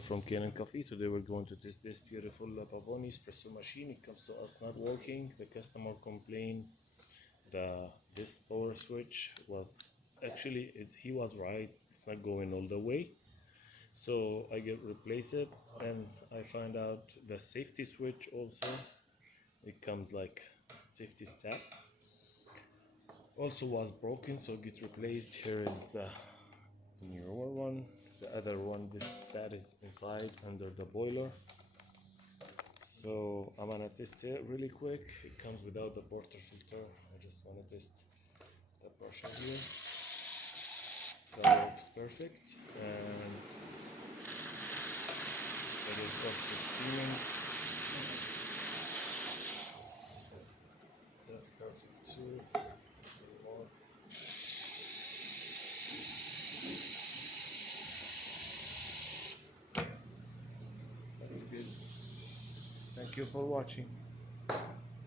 From Kanen Coffee. Today we're going to test this beautiful Pavoni espresso machine. It comes to us not working. The customer complained this power switch was actually he was right. It's not going all the way. So I get replace it, and I find out the safety switch also. It comes like safety step. Also was broken, so get replaced. Here is the newer one. The other one, that is inside under the boiler. So I'm gonna test it really quick. It comes without the porter filter. I just wanna test the pressure here. That works perfect, and it is also steaming. That's perfect too. More. That's good. Thank you for watching.